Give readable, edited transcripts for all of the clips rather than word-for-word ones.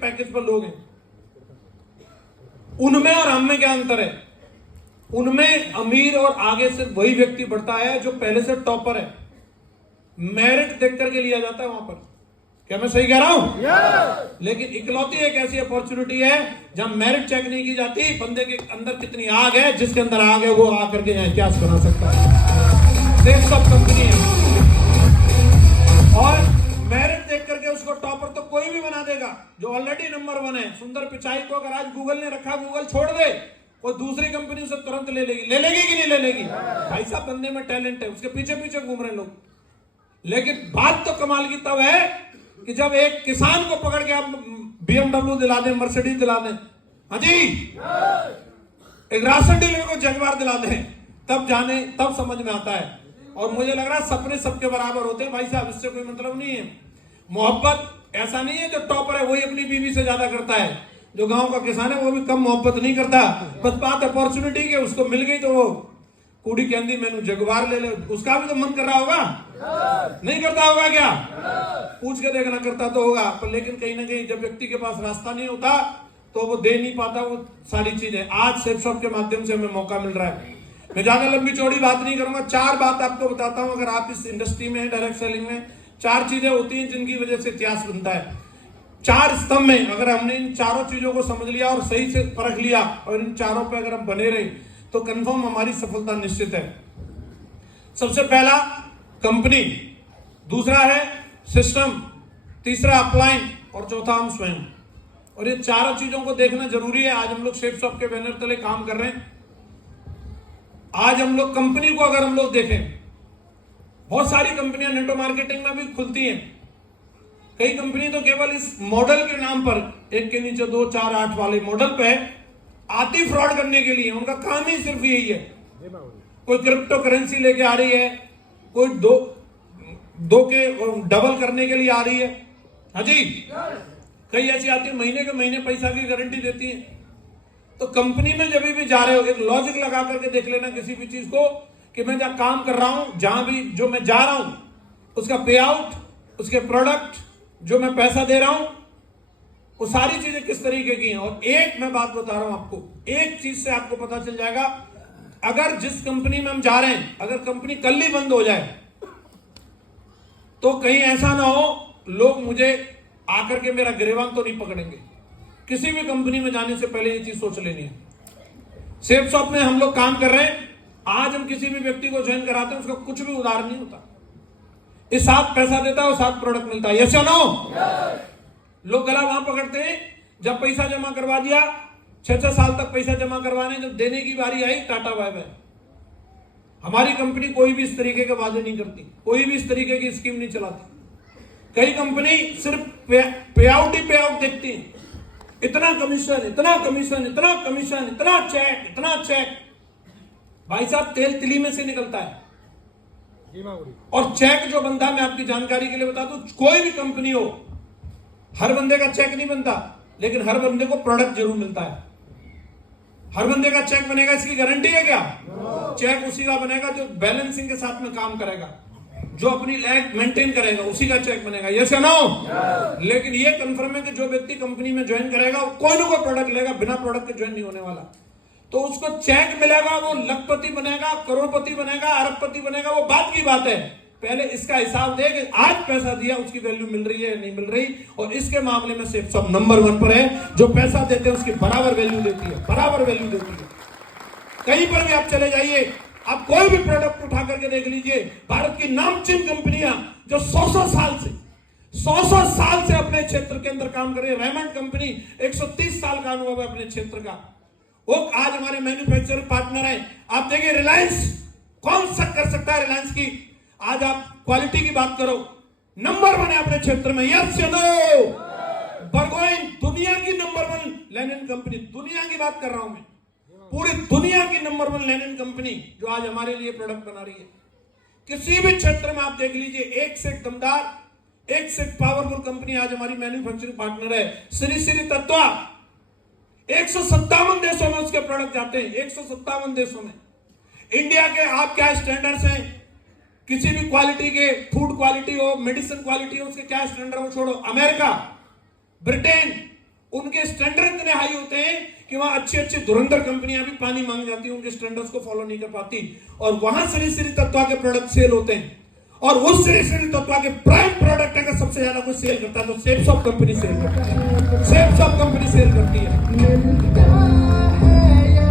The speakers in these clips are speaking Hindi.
पैकेज पर लोग हैं, उनमें और हम में क्या अंतर है? उनमें अमीर और आगे से वही व्यक्ति बढ़ता है जो पहले से टॉपर है, मेरिट देख करके लिया जाता है वहां पर। क्या मैं सही कह रहा हूं? लेकिन इकलौती एक ऐसी अपॉर्चुनिटी है जहां मेरिट चेक नहीं की जाती, बंदे के अंदर कितनी आग है, जिसके अंदर आग है वो आकर के यहाँ इतिहास बना सकता है। सेफ सब कंपनी है और मेरिट देख करके उसको टॉपर तो कोई भी बना देगा जो ऑलरेडी नंबर 1 है। सुंदर पिचाई को अगर आज गूगल ने रखा, गूगल छोड़ दे, कोई दूसरी कंपनी उसे तुरंत ले लेगी कि नहीं ले लेगी? भाई साहब बंदे में टैलेंट है, उसके पीछे पीछे घूम रहे लोग। लेकिन बात तो कमाल की तब है कि जब एक किसान को पकड़ के आप BMW दिला दें, मर्सिडीज दिला दें, हाँ जी, एक राशन डीलर को जगवार दिला दें, तब समझ में आता है। और मुझे लग रहा है सपने सबके बराबर होते हैं भाई साहब, इससे कोई मतलब नहीं है। मोहब्बत ऐसा नहीं है जो टॉपर है वही अपनी बीवी से ज्यादा करता है, जो गांव का किसान है वो भी कम मोहब्बत नहीं करता। बस बात अपॉर्चुनिटी की, उसको मिल गई तो वो कुड़ी के अंदी मैंने जगवार ले ले, उसका भी तो मन कर रहा होगा, नहीं करता होगा क्या? पूछ के देखना, करता तो होगा, पर लेकिन कहीं ना कहीं जब व्यक्ति के पास रास्ता नहीं होता तो वो दे नहीं पाता वो सारी चीजें। आज सेफ शॉप के माध्यम से हमें मौका मिल रहा है। मैं ज्यादा लंबी चौड़ी बात नहीं करूंगा, 4 बात आपको बताता हूं। अगर आप इस इंडस्ट्री में डायरेक्ट सेलिंग में 4 चीजें होती हैं जिनकी वजह से इतिहास बनता है। 4 स्तंभ में अगर हमने इन चारों चीजों को समझ लिया और सही से परख लिया और इन चारों पे अगर हम बने रहे तो कंफर्म हमारी सफलता निश्चित है। सबसे पहला कंपनी, दूसरा है सिस्टम, तीसरा अपलाइन और चौथा हम स्वयं। और ये चारों चीजों को देखना जरूरी है। आज हम लोग शेप शॉप के बैनर तले काम कर रहे हैं। आज हम लोग कंपनी को अगर हम लोग देखें, बहुत सारी कंपनियां नेटो मार्केटिंग में भी खुलती हैं। कई कंपनी तो केवल इस मॉडल के नाम पर, एक के नीचे 2, 4, 8 वाले मॉडल पे आती फ्रॉड करने के लिए। उनका काम ही सिर्फ यही है। कोई क्रिप्टो करेंसी लेके आ रही है, कोई दो के डबल करने के लिए आ रही है, हाँ जी, कई ऐसी आती है महीने के महीने पैसा की गारंटी देती है। तो कंपनी में जब भी जा रहे हो एक लॉजिक लगा करके देख लेना किसी भी चीज को कि मैं जहां काम कर रहा हूं, जहां भी जो मैं जा रहा हूं, उसका पे आउट, उसके प्रोडक्ट, जो मैं पैसा दे रहा हूं, वो सारी चीजें किस तरीके की हैं। और एक मैं बात बता रहा हूं आपको, एक चीज से आपको पता चल जाएगा, अगर जिस कंपनी में हम जा रहे हैं अगर कंपनी कल ही बंद हो जाए तो कहीं ऐसा ना हो लोग मुझे आकर के मेरा गिरेबान तो नहीं पकड़ेंगे। किसी भी कंपनी में जाने से पहले ये चीज सोच लेनी है। सेफ शॉप में हम लोग काम कर रहे हैं। आज हम किसी भी व्यक्ति को ज्वाइन कराते हैं, उसका कुछ भी उधार नहीं होता। इस साथ पैसा देता है और साथ प्रोडक्ट मिलता है। यस या नो? लोग गला वहां पकड़ते हैं जब पैसा जमा करवा दिया, 6-6 साल तक पैसा जमा करवाने, जब देने की बारी आई टाटा बाय बाय। हमारी कंपनी कोई भी इस तरीके के वादे नहीं करती, कोई भी इस तरीके की स्कीम नहीं चलाती। कई कंपनी सिर्फ पे आउट ही पे आउट देखती है, इतना कमीशन, इतना कमीशन, इतना कमीशन, इतना चेक, इतना चेक। भाई साहब तेल तिली में से निकलता है। और चेक जो बनता है, मैं आपकी जानकारी के लिए बता दूं, कोई भी कंपनी हो, हर बंदे का चेक नहीं बनता, लेकिन हर बंदे को प्रोडक्ट जरूर मिलता है। हर बंदे का चेक बनेगा इसकी गारंटी है क्या? चेक उसी का बनेगा जो बैलेंसिंग के साथ में काम करेगा, जो अपनी लैग मेंटेन करेगा, उसी का चेक बनेगा। यस या नो? लेकिन ये कंफर्म है कि जो व्यक्ति कंपनी में ज्वाइन करेगा वो कोई ना कोई प्रोडक्ट लेगा, बिना प्रोडक्ट के ज्वाइन नहीं होने वाला। तो उसको चेक मिलेगा, वो लखपति बनेगा, करोड़पति बनेगा, अरबपति बनेगा, वो बात की बात है। पहले इसका हिसाब दे कि आज पैसा दिया उसकी वैल्यू मिल रही है या नहीं मिल रही। और इसके मामले में सिर्फ सब नंबर 1 पर है। जो पैसा देते हैं उसकी बराबर वैल्यू देती है, बराबर वैल्यू देती है। कहीं पर भी आप चले जाइए, आप कोई भी प्रोडक्ट उठा करके देख लीजिए, भारत की नामचीन कंपनियां जो 100 साल से अपने क्षेत्र के अंदर काम कर रही है। रेमंड कंपनी 130 साल का अनुभव है अपने क्षेत्र का, वो आज हमारे मैन्युफैक्चरिंग पार्टनर है। आप देखिए रिलायंस, कौन सा कर सकता है रिलायंस की? आज आप क्वालिटी की बात करो, नंबर 1 है अपने क्षेत्र में। यस या नो? बर्गोइन दुनिया की नंबर 1 लेनिन कंपनी, दुनिया की बात कर रहा हूं मैं, पूरी दुनिया की नंबर 1 लेनिन कंपनी जो आज हमारे लिए प्रोडक्ट बना रही है। किसी भी क्षेत्र में आप देख लीजिए, एक से एक दमदार, एक से एक पावरफुल कंपनी आज हमारी मैन्युफैक्चरिंग पार्टनर है। श्री तत्वा 157 देशों में उसके प्रोडक्ट जाते हैं, 157 देशों में। इंडिया के आप क्या स्टैंडर्ड्स हैं किसी भी क्वालिटी के, फूड क्वालिटी हो, मेडिसिन क्वालिटी हो, उसके क्या स्टैंडर्ड हो छोड़ो। अमेरिका, ब्रिटेन, हैं कि वहां अच्छी अच्छी धुरंधर कंपनियां भी पानी मांग जाती हैं, उनके स्टैंडर्ड्स को फॉलो नहीं कर पाती, और वहां श्री श्री तत्वा के प्रोडक्ट सेल होते हैं। और उस श्री श्री तत्वा के प्राइम प्रोडक्ट अगर सबसे ज्यादा कोई सेल करता है तो सेप्सॉप कंपनी सेल करती है, सेप्सॉप कंपनी सेल करती है।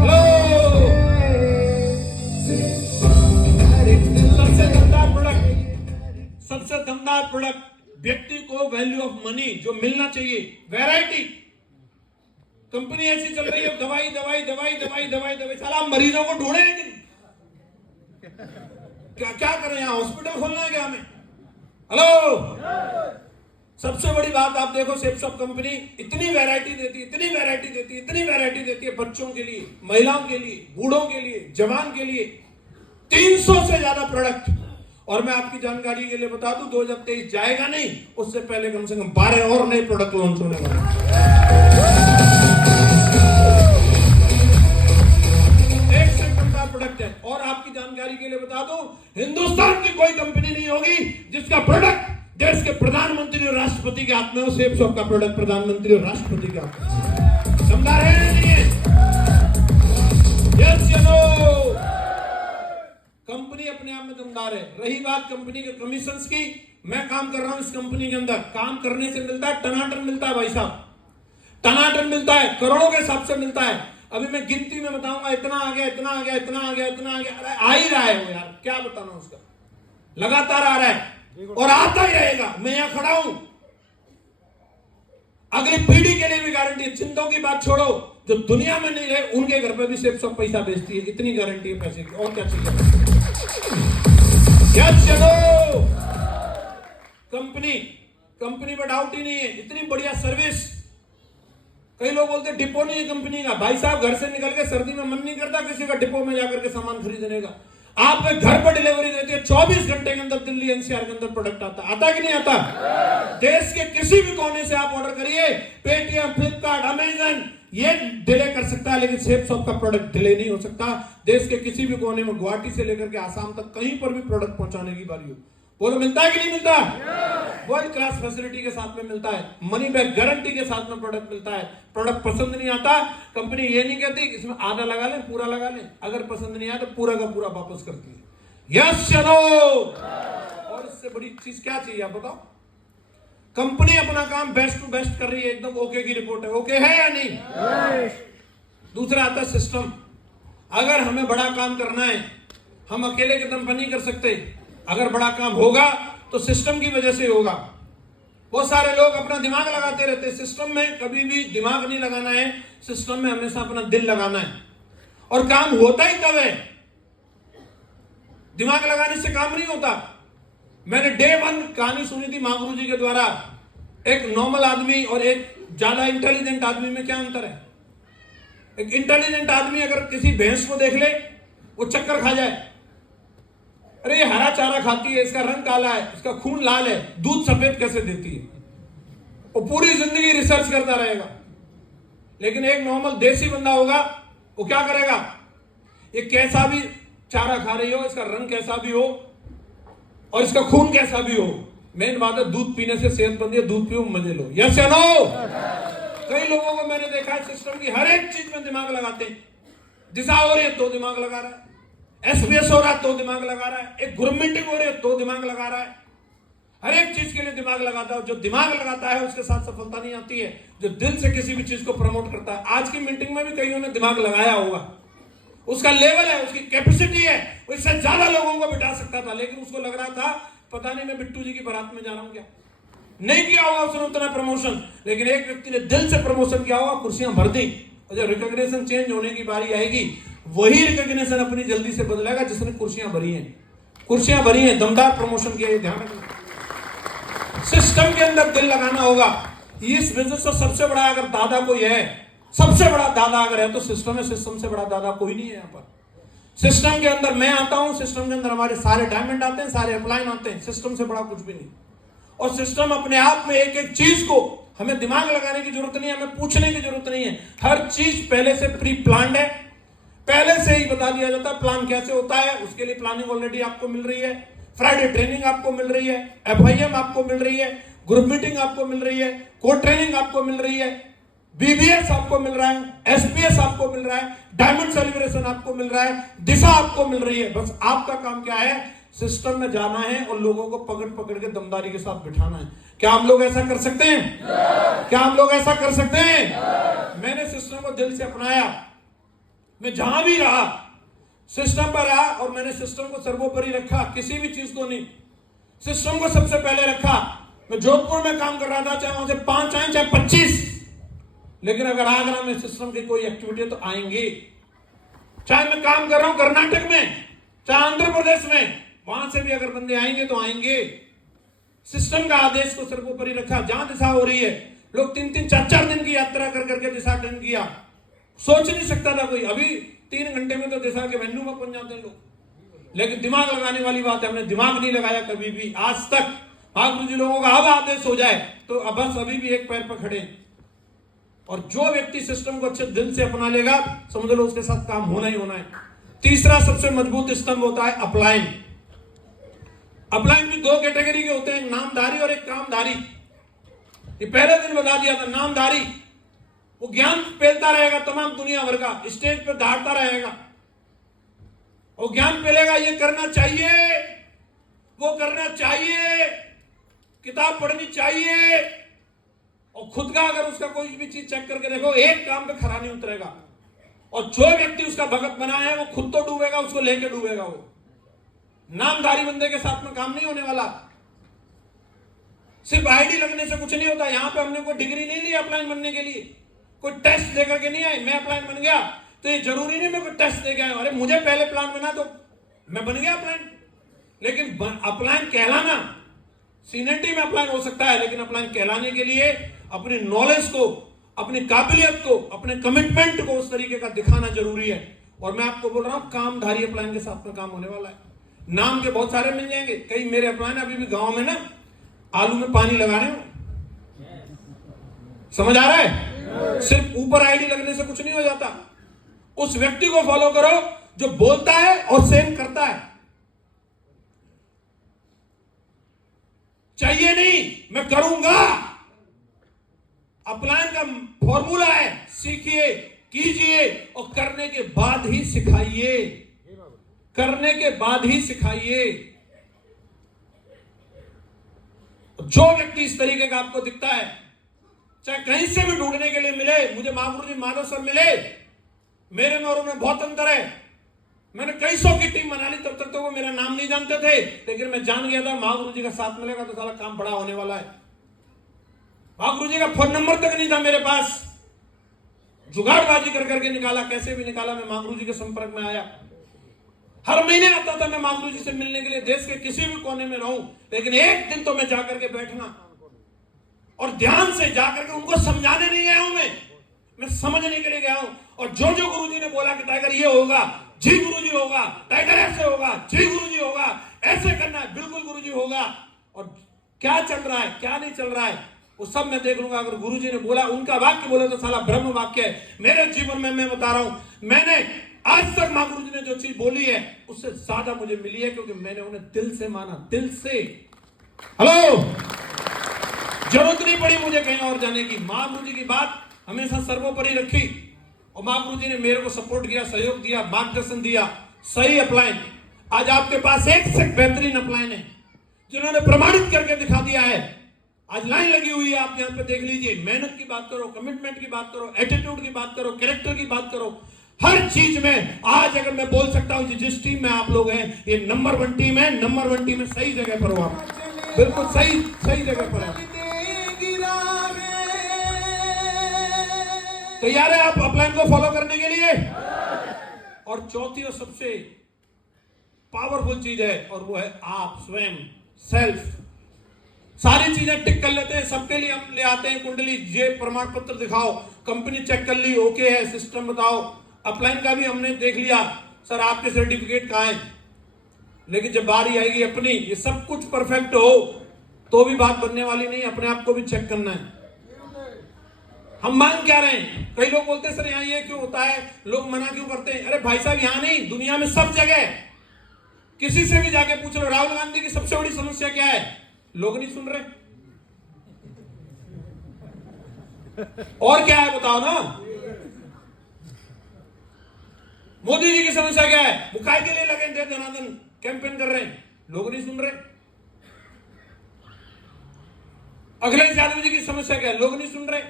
हेलो, सबसे दमदार प्रोडक्ट, व्यक्ति को वैल्यू ऑफ मनी जो मिलना चाहिए, वैरायटी। कंपनी ऐसी चल रही है, दवाई दवाई दवाई दवाई दवाई दवाई, साला मरीजों को ढूंढे, लेकिन क्या क्या करें, यहां हॉस्पिटल खोलना है क्या हमें? हेलो, सबसे बड़ी बात आप देखो, सेप्सॉप कंपनी इतनी वैरायटी देती, इतनी वैरायटी देती, इतनी वैरायटी देती है, बच्चों के लिए, महिलाओं के लिए, बूढ़ों के लिए, जवान के लिए, 300 से ज्यादा प्रोडक्ट। और मैं आपकी जानकारी के लिए बता दूं, 2023 जाएगा नहीं, उससे पहले कम से कम 12 और नए प्रोडक्ट लॉन्च होने वाले हैं। एक से कम प्रोडक्ट है। और आपकी जानकारी के लिए बता दूं, हिंदुस्तान की कोई कंपनी नहीं होगी जिसका प्रोडक्ट देश के प्रधानमंत्री और राष्ट्रपति के हाथ में हो। सेप्सॉप का प्रोडक्ट प्रधानमंत्री और राष्ट्रपति के हाथ में। समझा रहे हैं नहीं है? यस या नो? कंपनी अपने आप में दमदार है। रही बात कंपनी के कमीशंस की, मैं काम कर रहा हूं इस कंपनी के अंदर, काम करने से मिलता है, टनाटन मिलता है भाई साहब, टनाटन मिलता है, करोड़ों के हिसाब से मिलता है। अभी मैं गिनती में बताऊंगा, इतना आ गया, इतना आ गया, इतना आ गया, इतना आ गया, अरे आ ही रहा है वो यार, क्या बताना उसका, लगातार आ रहा है और आता ही रहेगा। मैं यहां खड़ा हूं, अगली पीढ़ी के लिए भी गारंटी है। चिंताओं की बात छोड़ो, जो दुनिया में नहीं रहे उनके घर पे भी सेप्सॉप पैसा बेचती है, इतनी गारंटी है पैसे की। और क्या चाहिए? यस चलो, कंपनी पर डाउट ही नहीं है, इतनी बढ़िया सर्विस। कई लोग बोलते हैं डिपो नहीं है कंपनी का। भाई साहब, घर से निकल के सर्दी में मन नहीं करता किसी का डिपो में जाकर के सामान खरीदने का। आप घर पर डिलीवरी देती है, 24 घंटे के अंदर दिल्ली एनसीआर के अंदर प्रोडक्ट आता कि नहीं आता? देश के किसी भी कोने से आप ऑर्डर करिए, पेटीएम, फ्लिपकार्ट, अमेजन, ये डिले कर सकता है, लेकिन सेप्सॉप का प्रोडक्ट डिले नहीं हो सकता। देश के किसी भी कोने में, गुवाहाटी से लेकर के आसाम तक, कहीं पर भी प्रोडक्ट पहुंचाने की बारी हो, बोलो मिलता है कि नहीं मिलता? वर्ल्ड क्लास फैसिलिटी के साथ में मिलता है, मनी बैक गारंटी के साथ में प्रोडक्ट मिलता है। प्रोडक्ट पसंद नहीं आता, कंपनी ये नहीं कहती इसमें आधा लगा ले, पूरा लगा ले, अगर पसंद नहीं आया तो पूरा का पूरा वापस करती है। यस चलो, और इससे बड़ी चीज क्या चाहिए आप बताओ? कंपनी अपना काम बेस्ट टू बेस्ट कर रही है, एकदम ओके की रिपोर्ट है। ओके है या नहीं? दूसरा आता है सिस्टम। अगर हमें बड़ा काम करना है, हम अकेले के दम पर नहीं कर सकते। अगर बड़ा काम होगा तो सिस्टम की वजह से होगा। बहुत सारे लोग अपना दिमाग लगाते रहते हैं, सिस्टम में कभी भी दिमाग नहीं लगाना है, सिस्टम में हमेशा अपना दिल लगाना है। और काम होता ही तब है, दिमाग लगाने से काम नहीं होता। मैंने डे 1 कहानी सुनी थी महागुरु जी के द्वारा। एक नॉर्मल आदमी और एक ज्यादा इंटेलिजेंट आदमी में क्या अंतर है? एक इंटेलिजेंट आदमी अगर किसी भैंस को देख ले, वो चक्कर खा जाए, अरे ये हरा चारा खाती है, इसका रंग काला है, इसका खून लाल है, दूध सफेद कैसे देती है, वो पूरी जिंदगी रिसर्च करता रहेगा। लेकिन एक नॉर्मल देसी बंदा होगा, वो क्या करेगा? ये कैसा भी चारा खा रही हो, इसका रंग कैसा भी हो और इसका खून कैसा भी हो, मेन बात है दूध पीने से सेहत बनती है, दूध पियो मजे लो। यस या नो? कई लोगों को मैंने देखा है सिस्टम की हर एक चीज में दिमाग लगाते हैं। दिशा हो रही है तो दिमाग लगा रहा है, एसबीएस हो रहा है तो दिमाग लगा रहा है, एक ग्रुप मीटिंग हो रही है तो दिमाग लगा रहा है। हर एक चीज के लिए दिमाग लगाता है। जो दिमाग लगाता है उसके साथ सफलता नहीं आती है। जो दिल से किसी भी चीज को प्रमोट करता है, आज की मीटिंग में भी कईयों ने दिमाग लगाया होगा, उसका लेवल है, उसकी कैपेसिटी है, उससे ज्यादा लोगों को बिठा सकता था, लेकिन उसको लग रहा था पता नहीं मैं बिट्टू जी की बारात में जा रहा हूं क्या। नहीं किया होगा उसने उतना प्रमोशन, लेकिन एक व्यक्ति ने दिल से प्रमोशन किया होगा, कुर्सियां भर दी। और जब रिकॉग्निशन चेंज होने की बारी आएगी, वही रिकॉग्निशन अपनी जल्दी से बदलेगा जिसने कुर्सियां भरी हैं। कुर्सियां भरी हैं, दमदार प्रमोशन किया, ध्यान रखना। सिस्टम के अंदर दिल लगाना होगा। इस बिजनेस का सबसे बड़ा अगर दादा कोई है, सबसे बड़ा दादा अगर है तो सिस्टम है। सिस्टम से बड़ा दादा कोई नहीं है यहाँ पर। सिस्टम के अंदर मैं आता हूं, सिस्टम के अंदर हमारे सारे डायमंड आते हैं, सारे अपलाइन आते हैं। सिस्टम से बड़ा कुछ भी नहीं। और सिस्टम अपने आप में एक एक चीज को हमें दिमाग लगाने की जरूरत नहीं है, हमें पूछने की जरूरत नहीं है। हर चीज पहले से प्री प्लान्ड है, पहले से ही बता दिया जाता है प्लान कैसे होता है। उसके लिए प्लानिंग ऑलरेडी आपको मिल रही है, फ्राइडे ट्रेनिंग आपको मिल रही है, FIM आपको मिल रही है, ग्रुप मीटिंग आपको मिल रही है, कोड ट्रेनिंग आपको मिल रही है, बीबीएस आपको मिल रहा है, एसपीएस आपको मिल रहा है, डायमंड सेलिब्रेशन आपको मिल रहा है, दिशा आपको मिल रही है। बस आपका काम क्या है? सिस्टम में जाना है और लोगों को पकड़ पकड़ के दमदारी के साथ बिठाना है। क्या हम लोग ऐसा कर सकते हैं? क्या हम लोग ऐसा कर सकते हैं? मैंने सिस्टम को दिल से अपनाया। मैं जहां भी रहा सिस्टम पर रहा और मैंने सिस्टम को सर्वोपरि रखा, किसी भी चीज को नहीं, सिस्टम को सबसे पहले रखा। मैं जोधपुर में काम कर रहा था, चाहे वहां से 5 आए चाहे 25, लेकिन अगर आगरा में सिस्टम की कोई एक्टिविटी है तो आएंगे। चाहे मैं काम कर रहा हूं कर्नाटक में, चाहे आंध्र प्रदेश में, वहां से भी अगर बंदे आएंगे तो आएंगे। सिस्टम का आदेश को सर्वोपरि रखा। जहां दिशा हो रही है, लोग 3-3, 4-4 दिन की यात्रा कर करके दिशा अटेंड किया। सोच नहीं सकता था कोई। अभी 3 घंटे में तो दिशा के वेन्यू में पहुंच जाते हैं लोग। लेकिन दिमाग लगाने वाली बात है, हमने दिमाग नहीं लगाया कभी भी आज तक। महागुरु जी लोगों का अब आदेश हो जाए तो अब बस अभी भी एक पैर पर खड़े। और जो व्यक्ति सिस्टम को अच्छे दिल से अपना लेगा, समझ लो उसके साथ काम होना ही होना है। तीसरा सबसे मजबूत स्तंभ होता है अपलाइन। अपलाइन भी 2 कैटेगरी के होते हैं, एक नामधारी और एक कामधारी। ये पहले दिन बता दिया था। नामधारी वो ज्ञान फैलता रहेगा तमाम दुनिया भर का, स्टेज पर दहाड़ता रहेगा, वो ज्ञान फैलेगा। ये करना चाहिए, वो करना चाहिए, किताब पढ़नी चाहिए, और खुद का अगर उसका कोई भी चीज चेक करके देखो, एक काम पे खरा नहीं उतरेगा। और जो व्यक्ति उसका भगत बना है वो खुद तो डूबेगा, उसको लेके डूबेगा। वो नामधारी बंदे के साथ में काम नहीं होने वाला। सिर्फ आईडी लगने से कुछ नहीं होता। यहां पे हमने कोई डिग्री नहीं ली अपलाइन बनने के लिए, कोई टेस्ट देकर के नहीं आए। मैं अपलाइन बन गया तो ये जरूरी नहीं मैं कोई टेस्ट दे के आया। अरे मुझे पहले प्लान बना तो मैं बन गया अपलाइन। लेकिन अपलाइन कहलाना, सीनियरिटी में अपलाइन हो सकता है, लेकिन अपलाइन कहलाने के लिए अपनी नॉलेज को, अपनी काबिलियत को, अपने कमिटमेंट को उस तरीके का दिखाना जरूरी है। और मैं आपको बोल रहा हूं, कामधारी अपलाइन के साथ में काम होने वाला है। नाम के बहुत सारे मिल जाएंगे। कई मेरे अपलाइन अभी भी गांव में ना आलू में पानी लगा रहे हो। समझ आ रहा है? सिर्फ ऊपर आईडी लगने से कुछ नहीं हो जाता। उस व्यक्ति को फॉलो करो जो बोलता है और सेम करता है। चाहिए नहीं, मैं करूंगा। अपलाइन का फॉर्मूला है, सीखिए, कीजिए और करने के बाद ही सिखाइए। करने के बाद ही सिखाइए। जो व्यक्ति इस तरीके का आपको दिखता है, चाहे कहीं से भी ढूंढने के लिए मिले, मुझे महागुरु जी माधव सर मिले, मेरे में और उनमें बहुत अंतर है। मैंने कई 100 की टीम बना ली, तब तक तो वो मेरा नाम नहीं जानते थे, लेकिन मैं जान गया था महागुरु जी का साथ मिलेगा तो सारा काम बड़ा होने वाला है। महागुरु जी का फोन नंबर तक नहीं था मेरे पास, जुगाड़बाजी कर करके निकाला, कैसे भी निकाला। मैं महागुरु जी के संपर्क में आया। हर महीने आता था मैं महागुरु जी से मिलने के लिए, देश के किसी भी कोने में रहूं, लेकिन एक दिन तो मैं जाकर के बैठना और ध्यान से जाकर के उनको समझाने नहीं गया हूं। मैं समझने के लिए गया हूं। और जो जो गुरु जी ने बोला कि टाइगर ये होगा, जी गुरु जी होगा, टाइगर ऐसे होगा, जी गुरु जी होगा, ऐसे करना है, बिल्कुल गुरु जी होगा। और क्या चल रहा है, क्या नहीं चल रहा है, वो सब मैं देख लूंगा। अगर गुरु जी ने बोला, उनका वाक्य बोले तो साला ब्रह्म वाक्य है। मेरे जीवन में मैं बता रहा हूं, मैंने आज तक महागुरु जी ने जो चीज बोली है उससे ज्यादा मुझे मिली है, क्योंकि मैंने उन्हें दिल से माना, दिल से। हेलो, जरूरत नहीं पड़ी मुझे कहीं और जाने की। महागुरु जी की बात हमेशा सर्वोपरि रखी और महागुरु जी ने मेरे को सपोर्ट किया, सहयोग दिया, मार्गदर्शन दिया। सही अपलाइन, आज आपके पास एक से बेहतरीन अपलाइन है जिन्होंने प्रमाणित करके दिखा दिया है। आज लाइन लगी हुई है, आप यहां पे देख लीजिए। मेहनत की बात करो, कमिटमेंट की बात करो, एटीट्यूड की बात करो, कैरेक्टर की बात करो, हर चीज में आज अगर मैं बोल सकता हूं जिस टीम में आप लोग हैं, ये नंबर 1 टीम है। नंबर 1 टीम में सही जगह पर हो आप, बिल्कुल सही जगह पर है। तैयार है आप अपलाइन को फॉलो करने के लिए? और चौथी और सबसे पावरफुल चीज है, और वो है आप स्वयं, सेल्फ। सारी चीजें टिक कर लेते हैं, सबके लिए हम ले आते हैं कुंडली, ये प्रमाण पत्र दिखाओ, कंपनी चेक कर ली, ओके है, सिस्टम बताओ। अपलाइन का भी हमने देख लिया, सर आपके सर्टिफिकेट कहां है, लेकिन जब बारी आएगी अपनी, ये सब कुछ परफेक्ट हो तो भी बात बनने वाली नहीं, अपने आप को भी चेक करना है। हम मांग क्या रहे हैं? कई लोग बोलते हैं सर यहाँ ये क्यों होता है, लोग मना क्यों करते हैं? अरे भाई साहब, यहां नहीं, दुनिया में सब जगह। किसी से भी जाके पूछ लो, राहुल गांधी की सबसे बड़ी समस्या क्या है? लोग नहीं सुन रहे। और क्या है बताओ ना। मोदी जी की समस्या क्या है? वो काय के लिए लगे थे धनाधन कैंपेन कर रहे हैं, लोग नहीं सुन रहे। अखिलेश यादव जी की समस्या क्या है? लोग नहीं सुन रहे।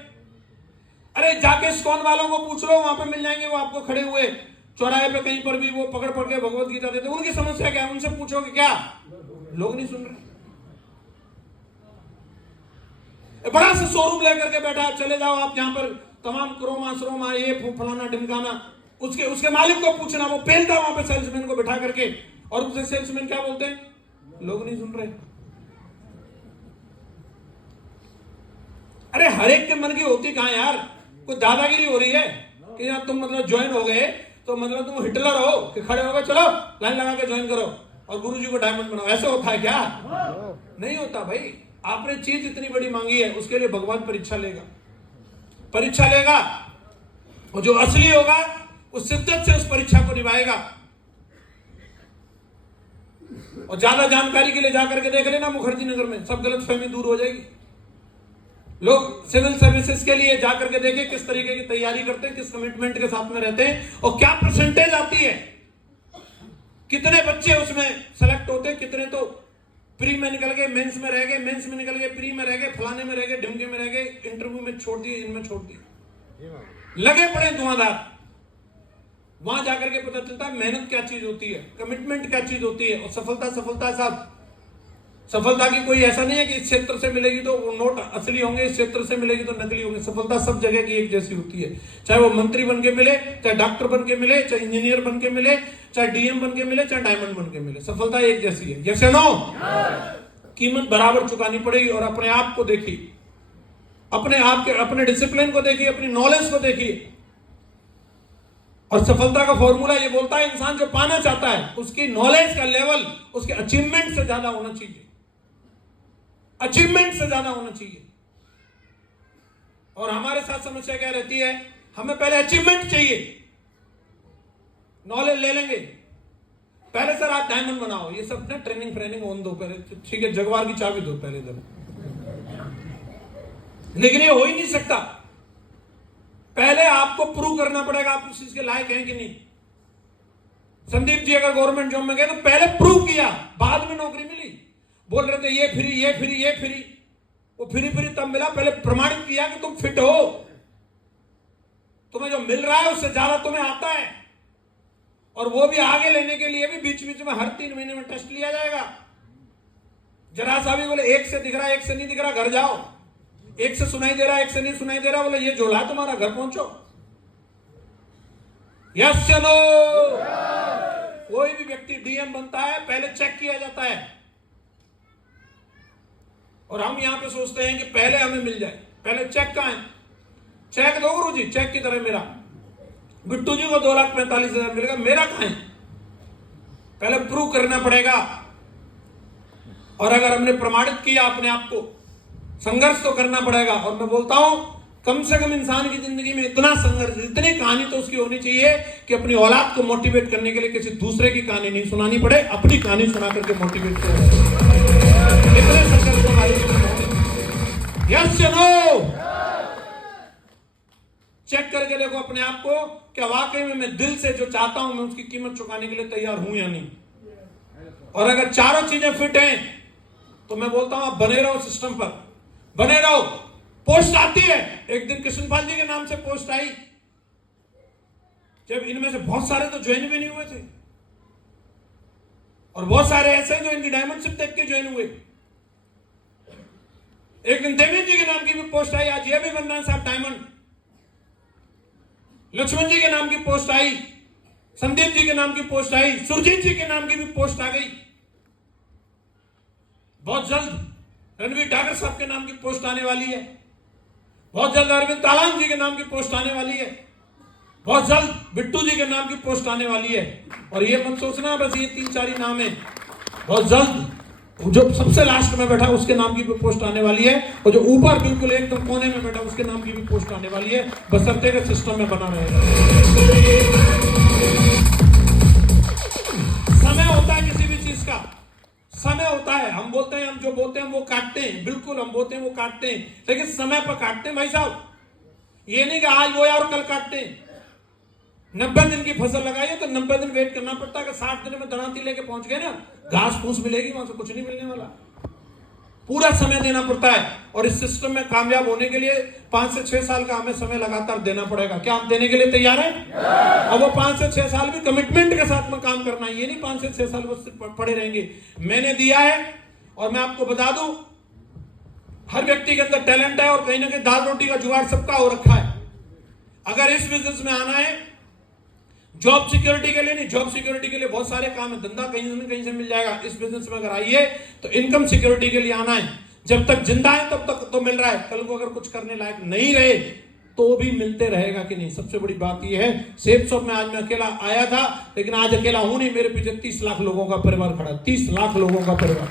अरे जाके इस्कॉन वालों को पूछ लो, वहां पे मिल जाएंगे वो आपको खड़े हुए चौराहे पे कहीं पर भी, वो पकड़ पकड़ के भगवत गीता देते। उनकी समस्या क्या है? उनसे पूछोगे क्या? लोग नहीं सुन रहे। बड़ा सा शोरूम लेकर के बैठा, चले जाओ आप जहां पर तमाम क्रोमा श्रोमा ये फलाना ढिमकाना, उसके मालिक को पूछना, वो पहनता वहां पे सेल्समैन को बिठा करके, और उससे सेल्समैन क्या बोलते हैं? लोग नहीं सुन रहे। अरे हर एक के मन की होती कहां यार? कोई दादागिरी हो रही है कि यार तुम मतलब ज्वाइन हो गए तो मतलब तुम हिटलर हो कि खड़े हो गए चलो लाइन लगा के ज्वाइन करो और गुरुजी को डायमंड बनाओ? ऐसे होता है क्या? नहीं होता भाई। आपने चीज इतनी बड़ी मांगी है, उसके लिए भगवान परीक्षा लेगा, परीक्षा लेगा, और जो असली होगा उस शिद्दत से उस परीक्षा को निभाएगा। और ज्यादा जानकारी के लिए जाकर के देख लेना मुखर्जी नगर में, सब गलतफहमी दूर हो जाएगी। लोग सिविल सर्विसेज के लिए जाकर के देखें किस तरीके की तैयारी करते हैं, किस कमिटमेंट के साथ में रहते हैं, और क्या परसेंटेज आती है, कितने बच्चे उसमें सेलेक्ट होते हैं, कितने तो प्री में निकल गए, मेंस में रह गए, मेंस में निकल गए, प्री में रह गए, फलाने में रह गए, ढिमके में रह गए, इंटरव्यू में छोड़ दिए, इनमें छोड़ दिए, लगे पड़े धुआंधार। वहां जाकर के पता चलता है मेहनत क्या चीज होती है, कमिटमेंट क्या चीज होती है, और सफलता साहब, सफलता की कोई ऐसा नहीं है कि इस क्षेत्र से मिलेगी तो वो नोट असली होंगे, इस क्षेत्र से मिलेगी तो नकली होंगे। सफलता सब जगह की एक जैसी होती है, चाहे वो मंत्री बन के मिले, चाहे डॉक्टर बन के मिले, चाहे इंजीनियर बन के मिले, चाहे डीएम बन के मिले, चाहे डायमंड बन के मिले, सफलता एक जैसी है। जैसे नो कीमत बराबर चुकानी पड़ेगी। और अपने आप को देखिए, अपने आप के अपने डिसिप्लिन को देखिए, अपनी नॉलेज को देखिए। और सफलता का फॉर्मूला ये बोलता है इंसान जो पाना चाहता है उसकी नॉलेज का लेवल उसके अचीवमेंट से ज्यादा होना चाहिए, अचीवमेंट से ज्यादा होना चाहिए। और हमारे साथ समस्या क्या रहती है? हमें पहले अचीवमेंट चाहिए, नॉलेज ले लेंगे, पहले सर आप डायमंड बनाओ, ये सब ना ट्रेनिंग ऑन दो पहले, ठीक है जगवार की चाबी दो पहले इधर, लेकिन ये हो ही नहीं सकता। पहले आपको प्रूव करना पड़ेगा आप उस चीज के लायक हैं कि नहीं। संदीप जी अगर गवर्नमेंट जॉब में गए तो पहले प्रूव किया, बाद में नौकरी मिली। बोल रहे थे ये फ्री ये फ्री ये फ्री, वो फ्री तब मिला, पहले प्रमाणित किया कि तुम फिट हो, तुम्हें जो मिल रहा है उससे ज्यादा तुम्हें आता है। और वो भी आगे लेने के लिए भी बीच बीच में हर 3 महीने में टेस्ट लिया जाएगा। जरा सा भी बोले एक से दिख रहा है, एक से नहीं दिख रहा, घर जाओ, एक से सुनाई दे रहा है, एक से नहीं सुनाई दे रहा, बोले ये झोला है तुम्हारा, घर पहुंचो। यस चलो, कोई भी व्यक्ति डीएम बनता है पहले चेक किया जाता है। और हम यहां पे सोचते हैं कि पहले हमें मिल जाए, पहले चेक कहां है? चेक दो गुरु जी, चेक की तरह मेरा बिट्टू जी को 2,45,000 मिलेगा, मेरा कहां है? पहले प्रूव करना पड़ेगा। और अगर हमने प्रमाणित किया अपने आप को, संघर्ष तो करना पड़ेगा। और मैं बोलता हूं कम से कम इंसान की जिंदगी में इतना संघर्ष, इतनी कहानी तो उसकी होनी चाहिए कि अपनी औलाद को मोटिवेट करने के लिए किसी दूसरे की कहानी नहीं सुनानी पड़े, अपनी कहानी सुना करके मोटिवेट करें। इतने संघर्ष हमारे जीवन। यस या नो? चेक करके देखो अपने आप को, क्या वाकई में मैं दिल से जो चाहता हूं मैं उसकी कीमत चुकाने के लिए तैयार हूं या नहीं। और अगर चारों चीजें फिट हैं तो मैं बोलता हूं आप बने रहो, सिस्टम पर बने रहो। पोस्ट आती है, एक दिन कृष्णपाल जी के नाम से पोस्ट आई, जब इनमें से बहुत सारे तो ज्वाइन भी नहीं हुए थे, और बहुत सारे ऐसे जो इनकी डायमंडशिप देख के ज्वाइन हुए। एक दिन देवेंद्र जी के नाम की भी पोस्ट आई, आज ये भी बन रहे हैं साहब डायमंड। लक्ष्मण जी के नाम की पोस्ट आई, संदीप जी के नाम की पोस्ट आई, सुरजीत जी के नाम की भी पोस्ट आ गई। बहुत जल्द रणवीर डागर साहब के नाम की पोस्ट आने वाली है, बहुत जल्द अरविंद तालांग जी के नाम की पोस्ट आने वाली है, बहुत जल्द बिट्टू जी के नाम की पोस्ट आने वाली है। और ये मत सोचना बस ये 3-4 ही नाम है, बहुत जल्द जो सबसे लास्ट में बैठा उसके नाम की भी पोस्ट आने वाली है, और जो ऊपर बिल्कुल एकदम कोने में बैठा उसके नाम की भी पोस्ट आने वाली है, बशर्ते के सिस्टम में बना रहेगा। समय होता है किसी भी चीज का, समय होता है। हम बोलते हैं, हम जो बोलते हैं वो काटते हैं, बिल्कुल हम बोलते हैं वो काटते हैं, लेकिन समय पर काटते हैं भाई साहब। ये नहीं कि आज बोया और कल काटते। 90 दिन की फसल लगाई है तो 90 दिन वेट करना पड़ता है कि 60 दिन में दरांती लेके पहुंच गए ना, घास फूस मिलेगी, वहां से कुछ नहीं मिलने वाला। पूरा समय देना पड़ता है और इस सिस्टम में कामयाब होने के लिए 5 से 6 साल का हमें समय लगातार देना पड़ेगा। क्या आप देने के लिए तैयार हैं? अब वो 5 से 6 साल भी कमिटमेंट के साथ में काम करना है, ये नहीं 5 से 6 साल बस पड़े रहेंगे। मैंने दिया है और मैं आपको बता दूं, हर व्यक्ति के अंदर टैलेंट है और कहीं ना कहीं दाल रोटी का जुगाड़ सबका हो रखा है। अगर इस बिजनेस में आना है, जॉब सिक्योरिटी के लिए नहीं, जॉब सिक्योरिटी के लिए बहुत सारे काम है, धंधा कहीं न कहीं से मिल जाएगा। इस बिजनेस में अगर आइए तो इनकम सिक्योरिटी के लिए आना है। जब तक जिंदा है तब तक तो मिल रहा है, कल को अगर कुछ करने लायक नहीं रहे तो भी मिलते रहेगा कि नहीं। सबसे बड़ी बात यह है, सेफ शॉप में आज मैं अकेला आया था, लेकिन आज अकेला हूं नहीं, मेरे पीछे 30 लाख लोगों का परिवार खड़ा, 30 लाख लोगों का परिवार।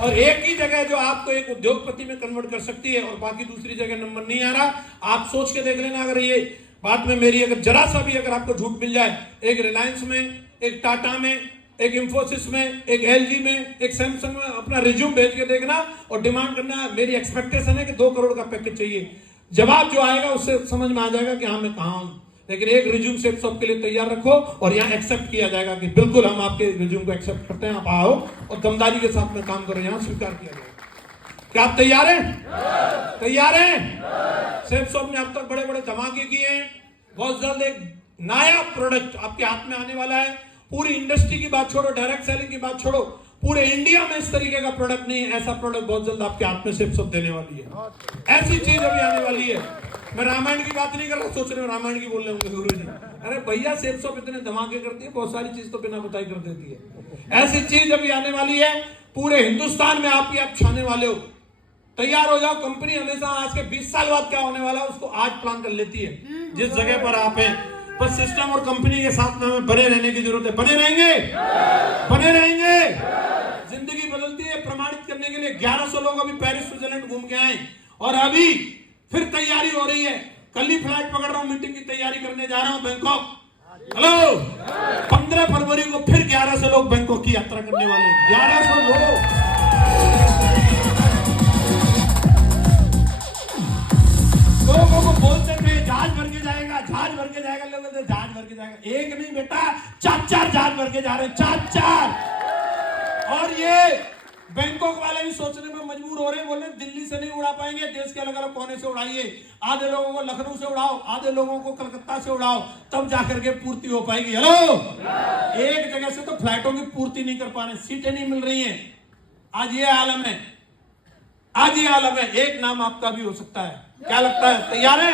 और एक ही जगह जो आपको एक उद्योगपति में कन्वर्ट कर सकती है और बाकी दूसरी जगह नंबर नहीं आ रहा। आप सोच के देख लेना, अगर ये बात में मेरी अगर जरा सा भी अगर आपको झूठ मिल जाए, एक रिलायंस में, एक टाटा में, एक इंफोसिस में, एक एलजी में, एक सैमसंग में अपना रिज्यूम भेज के देखना और डिमांड करना, मेरी एक्सपेक्टेशन है कि 2 करोड़ का पैकेज चाहिए। जवाब जो आएगा उससे समझ में आ जाएगा कि हाँ मैं कहाँ हूं। लेकिन एक रिज्यूम सेफ शॉप के लिए तैयार रखो और यहाँ एक्सेप्ट किया जाएगा कि बिल्कुल हम आपके रिज्यूम को एक्सेप्ट करते हैं, आप आओ और दमदारी के साथ में काम करो, यहाँ स्वीकार किया जाएगा। क्या आप तैयार हैं? तैयार हैं? सेफ शॉप ने अब तक बड़े बड़े धमाके किए हैं, बहुत जल्द एक नया प्रोडक्ट आपके हाथ में आने वाला है। पूरी इंडस्ट्री की बात छोड़ो, डायरेक्ट सेलिंग की बात छोड़ो, पूरे इंडिया में इस तरीके का प्रोडक्ट नहीं है। ऐसा प्रोडक्ट बहुत जल्द आपके हाथ में सेफ शॉप देने वाली है, ऐसी चीज अभी आने वाली है। मैं रामायण की बात नहीं कर रहा, सोच रहे हो रामायण की बोल रहे होंगे गुरु जी। अरे भैया सेफ शॉप इतने धमाके करती है, बहुत सारी चीज तो बिना बताई कर देती है। ऐसी चीज अभी आने वाली है, पूरे हिंदुस्तान में आप ही आप छाने वाले हो। तैयार हो जाओ। कंपनी हमेशा आज के 20 साल बाद क्या होने वाला है उसको आज प्लान कर लेती है। जिस जगह पर आप हैं, बस सिस्टम और कंपनी के साथ में हमें बने रहने की जरूरत है। बने रहेंगे, बने रहेंगे। जिंदगी बदलती है, प्रमाणित करने के लिए 1100 लोग अभी पेरिस स्विट्जरलैंड घूम के आए और अभी फिर तैयारी हो रही है। कल ही फ्लाइट पकड़ रहा हूं, मीटिंग की तैयारी करने जा रहा हूं बैंकॉक। हेलो, 15 फरवरी को फिर 1100 लोग बैंकॉक की यात्रा करने वाले। 1100 लोग। लोगों को बोलते थे जहाज भर के जाएगा, जहाज भर के जाएगा, लोग बोलते जहाज भर के जाएगा। एक नहीं बेटा, 4 जहाज भर के जा रहे हैं, 4। और ये बैंकॉक वाले भी सोचने में मजबूर हो रहे हैं, बोल रहे दिल्ली से नहीं उड़ा पाएंगे, देश के अलग अलग कोने से उड़ाइए। आधे लोगों को लखनऊ से उड़ाओ, आधे लोगों को कलकत्ता से उड़ाओ, तब जाकर के पूर्ति हो पाएगी। हेलो, एक जगह से तो फ्लाइटों की पूर्ति नहीं कर पा रहे, सीटें नहीं मिल रही हैं। आज ये आलम है, आज ये आलम है। एक नाम आपका भी हो सकता है। क्या लगता है? तैयार है?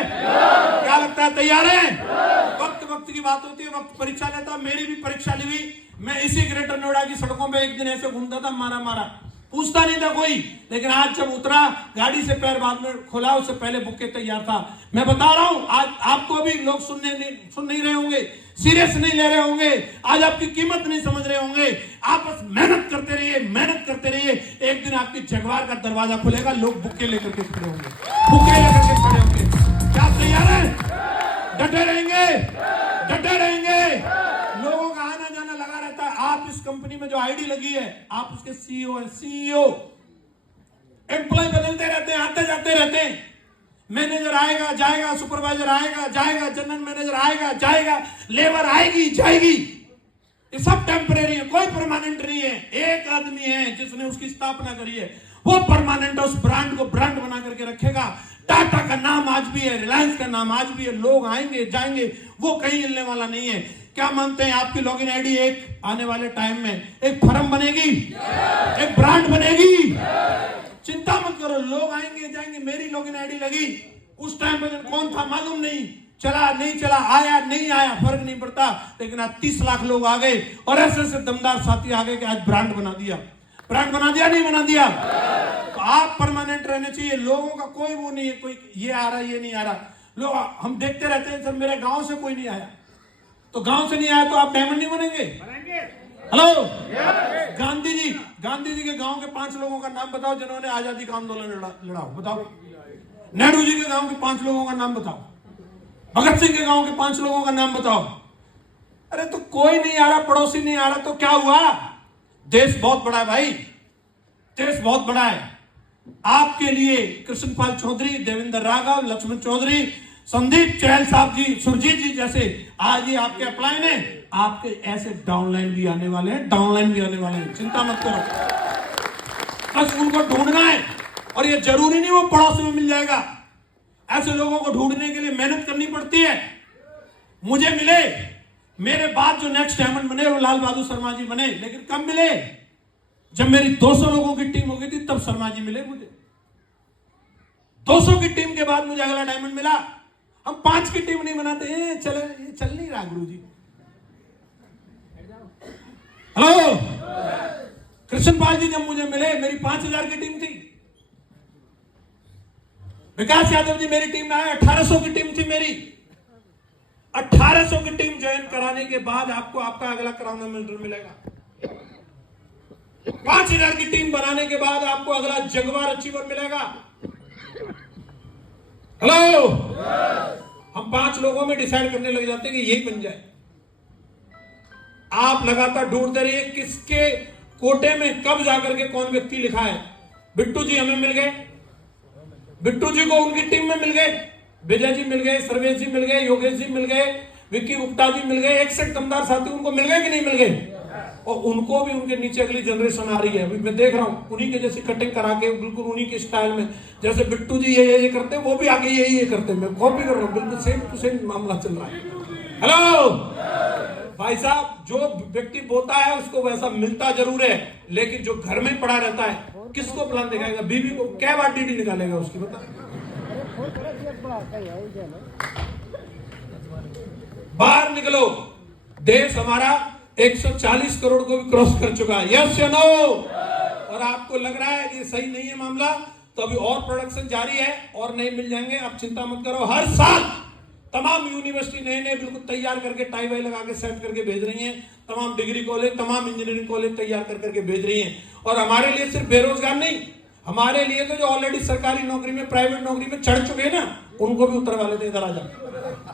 क्या लगता है? तैयार है? वक्त की बात होती है, वक्त परीक्षा लेता। मेरी भी परीक्षा ली हुई। मैं इसी ग्रेटर नोएडा की सड़कों पे एक दिन ऐसे घूमता था, मारा पूछता नहीं था कोई, लेकिन आज जब उतरा, गाड़ी से पैर बाद में खोला, उससे पहले बुके तैयार था। मैं बता रहा हूं, आज आपको भी लोग सुन नहीं रहे होंगे, सीरियस नहीं ले रहे होंगे, आज आपकी कीमत नहीं समझ रहे होंगे। आप बस मेहनत करते रहिए, मेहनत करते रहिए। एक दिन आपकी जगवार का दरवाजा खुलेगा, लोग बुके लेकर के खड़े होंगे, बुके लेकर के खड़े होंगे। क्या आप तैयार हैं? डटे रहेंगे, डटे रहेंगे। लोगों का आना जाना लगा रहता है। आप इस कंपनी में जो आईडी लगी है, आप उसके सीईओ हैं। सीईओ, एम्प्लॉय बदलते रहते हैं, आते जाते रहते हैं। मैनेजर आएगा जाएगा, सुपरवाइजर आएगा जाएगा, जनरल मैनेजर आएगा जाएगा, लेबर आएगी जाएगी। ये सब टेम्परेरी है, कोई परमानेंट नहीं है। एक आदमी है जिसने उसकी स्थापना करी है, वो परमानेंट उस ब्रांड को ब्रांड बना करके रखेगा। टाटा का नाम आज भी है, रिलायंस का नाम आज भी है। लोग आएंगे जाएंगे, वो कहीं हिलने वाला नहीं है। क्या मानते हैं? आपकी लॉगिन आईडी एक आने वाले टाइम में एक फर्म बनेगी, एक ब्रांड बनेगी। चिंता मत करो, लोग आएंगे जाएंगे। मेरी लॉगिन आईडी लगी, उस टाइम पे कौन था मालूम नहीं, चला नहीं चला, आया नहीं आया, फर्क नहीं पड़ता। लेकिन आज 30 लाख लोग आ गए और ऐसे ऐसे दमदार साथी आ गए कि आज ब्रांड बना दिया। ब्रांड बना दिया, नहीं बना दिया? तो आप परमानेंट रहने चाहिए। लोगों का कोई वो नहीं है, कोई ये आ रहा ये नहीं आ रहा। लोग हम देखते रहते हैं, सर मेरे गांव से कोई नहीं आया, तो गांव से नहीं आया तो आप डायमंड नहीं बनेंगे? हेलो, गांधी जी के गांव के 5 लोगों का नाम बताओ जिन्होंने आजादी का आंदोलन लड़ा। बताओ। नेहरू जी के गांव के 5 लोगों का नाम बताओ। भगत सिंह के गांव के 5 लोगों का नाम बताओ। अरे तो कोई नहीं आ रहा, पड़ोसी नहीं आ रहा, तो क्या हुआ? देश बहुत बड़ा है भाई, देश बहुत बड़ा है। आपके लिए कृष्णपाल चौधरी, देवेंद्र राघव, लक्ष्मण चौधरी, संदीप चहल साहब जी, सुरजीत जी जैसे आज ये आपके अपलाइन है, आपके ऐसे डाउनलाइन भी आने वाले हैं, डाउनलाइन भी आने वाले हैं, चिंता मत करो। बस उनको ढूंढना है, और ये जरूरी नहीं वो पड़ोस में मिल जाएगा। ऐसे लोगों को ढूंढने के लिए मेहनत करनी पड़ती है। मुझे मिले, मेरे बाद जो नेक्स्ट डायमंड बने वो लाल बहादुर शर्मा जी बने, लेकिन कब मिले? जब मेरी 200 लोगों की टीम हो गई थी, तब शर्मा जी मिले मुझे। 200 की टीम के बाद मुझे अगला डायमंड मिला। हम 5 की टीम नहीं बनाते, ये चल नहीं रहा गुरु जी। हेलो, कृष्णपाल जी जब मुझे मिले, मेरी 5000 की टीम थी। विकास यादव जी मेरी टीम में आए, 1800 की टीम थी मेरी। 1800 की टीम ज्वाइन कराने के बाद आपको आपका अगला क्राउन मेडल मिलेगा। 5000 की टीम बनाने के बाद आपको अगला जगवार अचीवर मिलेगा। हेलो, हम 5 लोगों में डिसाइड करने लग जाते हैं कि यही बन जाए। आप लगातार ढूंढते रहिए किसके कोटे में कब जाकर के कौन व्यक्ति लिखा है। बिट्टू जी हमें मिल गए, बिट्टू जी को उनकी टीम में मिल गए, विजय जी मिल गए, सर्वेश जी मिल गए, योगेश जी मिल गए, विक्की गुप्ता जी मिल गए, एक से दमदार साथी उनको मिल गए कि नहीं मिल गए? और उनको भी उनके नीचे अगली जनरेशन आ रही है, अभी मैं देख रहा हूं, उन्हीं के जैसी कटिंग करा के बिल्कुल उन्हीं के स्टाइल में, जैसे बिट्टू जी ये करते हैं, वो भी आगे यही करते हैं। मैं कॉपी कर रहा हूं, बिल्कुल सेम टू सेम मामला चल रहा है। हेलो भाई साहब, जो व्यक्ति बोता है उसको वैसा मिलता जरूर है, लेकिन जो घर में पड़ा रहता है किसको प्लान दिखाएगा? बीवी को क्या बार डीडी निकालेगा उसकी, बता। बाहर निकलो, देश हमारा 140 करोड़ को भी क्रॉस कर चुका है, यस या नो? और आपको लग रहा है कि सही नहीं है मामला, तो अभी और प्रोडक्शन जारी है और नए मिल जाएंगे, आप चिंता मत करो। हर साल तमाम यूनिवर्सिटी नए बिल्कुल तैयार करके टाई वाई लगा के सेट करके भेज रही हैं, तमाम डिग्री कॉलेज, तमाम इंजीनियरिंग कॉलेज तैयार करके भेज रही हैं। और हमारे लिए सिर्फ बेरोजगार नहीं, हमारे लिए तो जो ऑलरेडी सरकारी नौकरी में, प्राइवेट नौकरी में चढ़ चुके हैं ना, उनको भी उतरवा लेते हैं। इधर आ जाओ,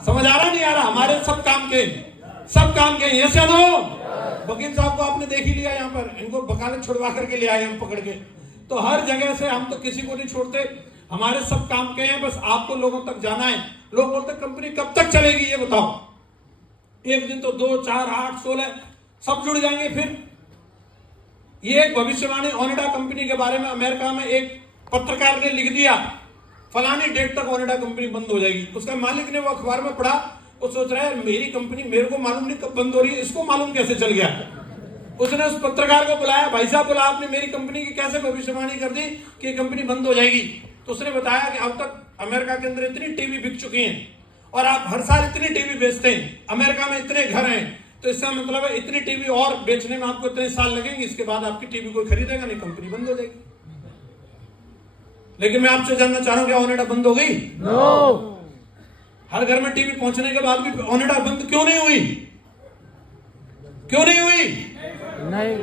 समझ आ रहा नहीं आ रहा? हमारे सब काम के यस या नो? वकील साहब को आपने देख ही लिया, यहाँ पर इनको वकालत छुड़वा करके ले आए हम पकड़ के। तो हर जगह से हम तो किसी को नहीं छोड़ते, हमारे सब काम के हैं, बस आपको लोगों तक जाना है। लोग बोलते कंपनी कब तक चलेगी ये बताओ? एक दिन तो 2, 4, 8, 16 सब जुड़ जाएंगे। फिर ये एक भविष्यवाणी ओनिडा कंपनी के बारे में अमेरिका में एक पत्रकार ने लिख दिया, फलानी डेट तक ओनिडा कंपनी बंद हो जाएगी। उसका मालिक ने वो अखबार में पढ़ा, वो सोच रहा है मेरी कंपनी, मेरे को मालूम नहीं कब बंद हो रही है, इसको मालूम कैसे चल गया? उसने उस पत्रकार को बुलाया, भाई साहब बोला आपने मेरी कंपनी की कैसे भविष्यवाणी कर दी कि ये कंपनी बंद हो जाएगी? तो उसने बताया कि अब तक अमेरिका के अंदर इतनी टीवी बिक चुकी हैं और आप हर साल इतनी टीवी बेचते हैं, अमेरिका में इतने घर हैं, तो इसका मतलब है इतनी टीवी और बेचने में आपको इतने साल लगेंगे, इसके बाद आपकी टीवी कोई खरीदेगा नहीं, कंपनी बंद हो जाएगी। लेकिन मैं आपसे जानना चाह रहा हूं, क्या ओनिडा बंद हो गई? नो। हर घर में टीवी पहुंचने के बाद भी ओनिडा बंद क्यों नहीं हुई? क्यों नहीं हुई? नहीं,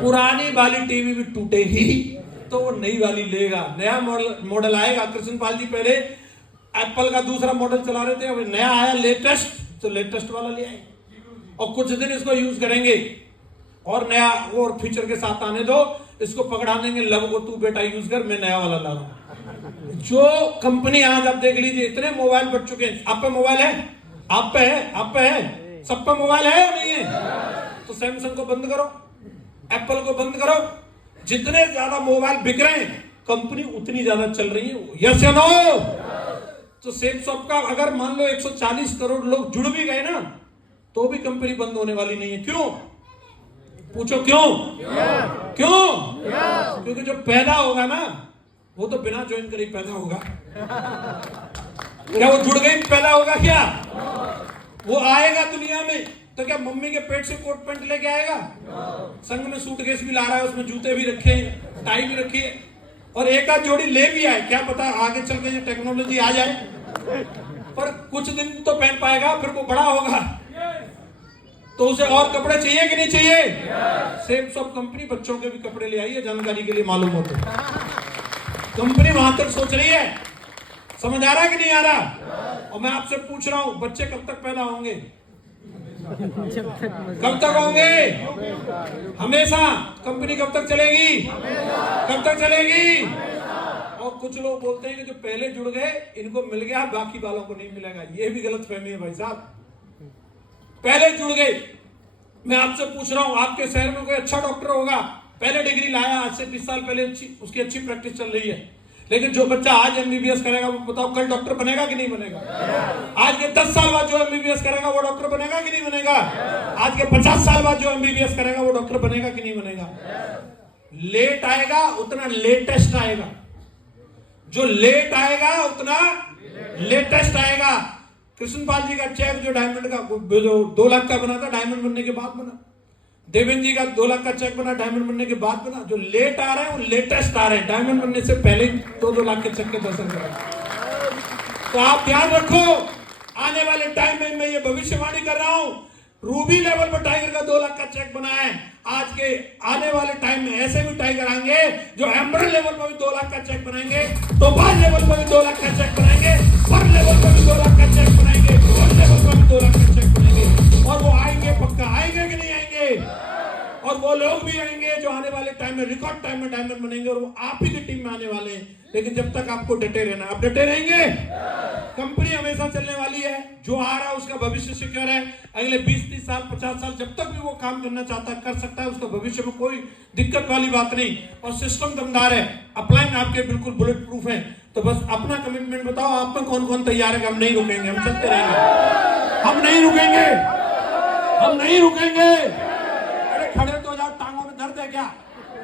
पुरानी वाली टीवी भी टूटेगी तो वो नई वाली लेगा, नया मॉडल आएगा। कृष्णपाल जी पहले एप्पल का दूसरा मॉडल चला रहे थे, अब नया आया लेटेस्ट, तो लेटेस्ट वाला ले आए और कुछ दिन इसको यूज करेंगे और नया और फीचर के साथ आने दो, इसको पकड़ा देंगे, लब को तू बेटा यूज कर, मैं नया वाला ला रहा हूं। जो कंपनी आज आप देख लीजिए, इतने मोबाइल बढ़ चुके हैं। आप पे मोबाइल है? आप पे है? आप पे है? सब पे मोबाइल है या नहीं है? तो सैमसंग को बंद करो, एप्पल को बंद करो। जितने ज्यादा मोबाइल बिक रहे हैं, कंपनी उतनी ज्यादा चल रही है, यस या नो? तो सेम सबका अगर मान लो 140 करोड़ लोग जुड़ भी गए ना, तो भी कंपनी बंद होने वाली नहीं है। क्यों? पूछो क्यों? क्यों? क्योंकि जो पैदा होगा ना, वो तो बिना ज्वाइन करे पैदा होगा। क्या वो जुड़ गई पैदा होगा? क्या वो आएगा दुनिया में तो क्या मम्मी के पेट से कोट पैंट लेके आएगा? संग में सूटकेस भी ला रहा है, उसमें जूते भी रखे हैं, टाई भी रखी है, और एक आध जोड़ी ले भी आए, क्या पता आगे चल के टेक्नोलॉजी आ जाए, पर कुछ दिन तो पहन पाएगा, फिर वो बड़ा होगा तो उसे और कपड़े चाहिए कि नहीं चाहिए? सेम सब कंपनी बच्चों के भी कपड़े ले आई है, जानकारी के लिए मालूम हो तो। कंपनी वहां तक सोच रही है, समझ आ रहा है कि नहीं आ रहा? और मैं आपसे पूछ रहा हूं, बच्चे कब तक पैदा होंगे? कब तक होंगे? हमेशा। कंपनी कब तक चलेगी? कब तक चलेगी? और कुछ लोग बोलते हैं कि जो पहले जुड़ गए इनको मिल गया, बाकी वालों को नहीं मिलेगा। ये भी गलत फहमी है भाई साहब। पहले जुड़ गए, मैं आपसे पूछ रहा हूं, आपके शहर में कोई अच्छा डॉक्टर होगा, पहले डिग्री लाया, आज से 20 साल पहले उसकी अच्छी प्रैक्टिस चल रही है, लेकिन जो बच्चा आज एमबीबीएस करेगा वो बताओ कल डॉक्टर बनेगा कि नहीं बनेगा? आज के 10 साल बाद जो एमबीबीएस करेगा वो डॉक्टर बनेगा कि नहीं बनेगा? आज के 50 साल बाद जो एमबीबीएस करेगा वो डॉक्टर बनेगा कि नहीं बनेगा? लेट आएगा उतना लेटेस्ट आएगा, जो लेट आएगा उतना लेटेस्ट आएगा। कृष्णपाल जी का चेक जो डायमंड का, जो 2 लाख का बना था, डायमंड बनने के बाद बना। देवेंद्र जी का 2 लाख का चेक बना, डायमंड बनने के बाद बना। जो लेट आ रहे हैं वो लेटेस्ट आ रहे हैं, डायमंड बनने से पहले 2-2 लाख के चेक के दर्शन करें। तो आप ध्यान रखो, आने वाले टाइम में मैं ये भविष्यवाणी कर रहा हूं, रूबी लेवल पर टाइगर का 2 लाख का चेक बना है। आज के आने वाले टाइम में ऐसे भी टाइगर आएंगे जो एमरल्ड लेवल पर भी 2 लाख का चेक बनाएंगे, तोबाज लेवल पर भी 2 लाख का चेक बनाएंगे, पर लेवल पर भी 2 लाख का चेक बनाएंगे, गोल्ड लेवल पर भी 2 लाख का चेक बनाएंगे। और वो आएंगे, पक्का आएंगे कि नहीं आएंगे? और वो लोग भी आएंगे जो आने वाले टाइम में रिकॉर्ड टाइम में डायमंड बनेंगे, और वो आप ही की टीम में आने वाले हैं। लेकिन जब तक आपको डटे रहना, आप डटे रहेंगे। कंपनी हमेशा चलने वाली है, जो आ रहा है उसका भविष्य सिक्योर है। अगले 20-30 साल 50 साल जब तक भी वो काम करना चाहता है कर सकता है, उसका भविष्य में कोई दिक्कत वाली बात नहीं। और सिस्टम दमदार है, अपलाइन आपके बिल्कुल बुलेट प्रूफ है। तो बस अपना कमिटमेंट बताओ, आप में कौन कौन तैयार है कि हम नहीं रुकेंगे, हम चलते रहेंगे, हम नहीं रुकेंगे, हम नहीं रुकेंगे। अरे खड़े तो जाओ, टांगों में दर्द है क्या?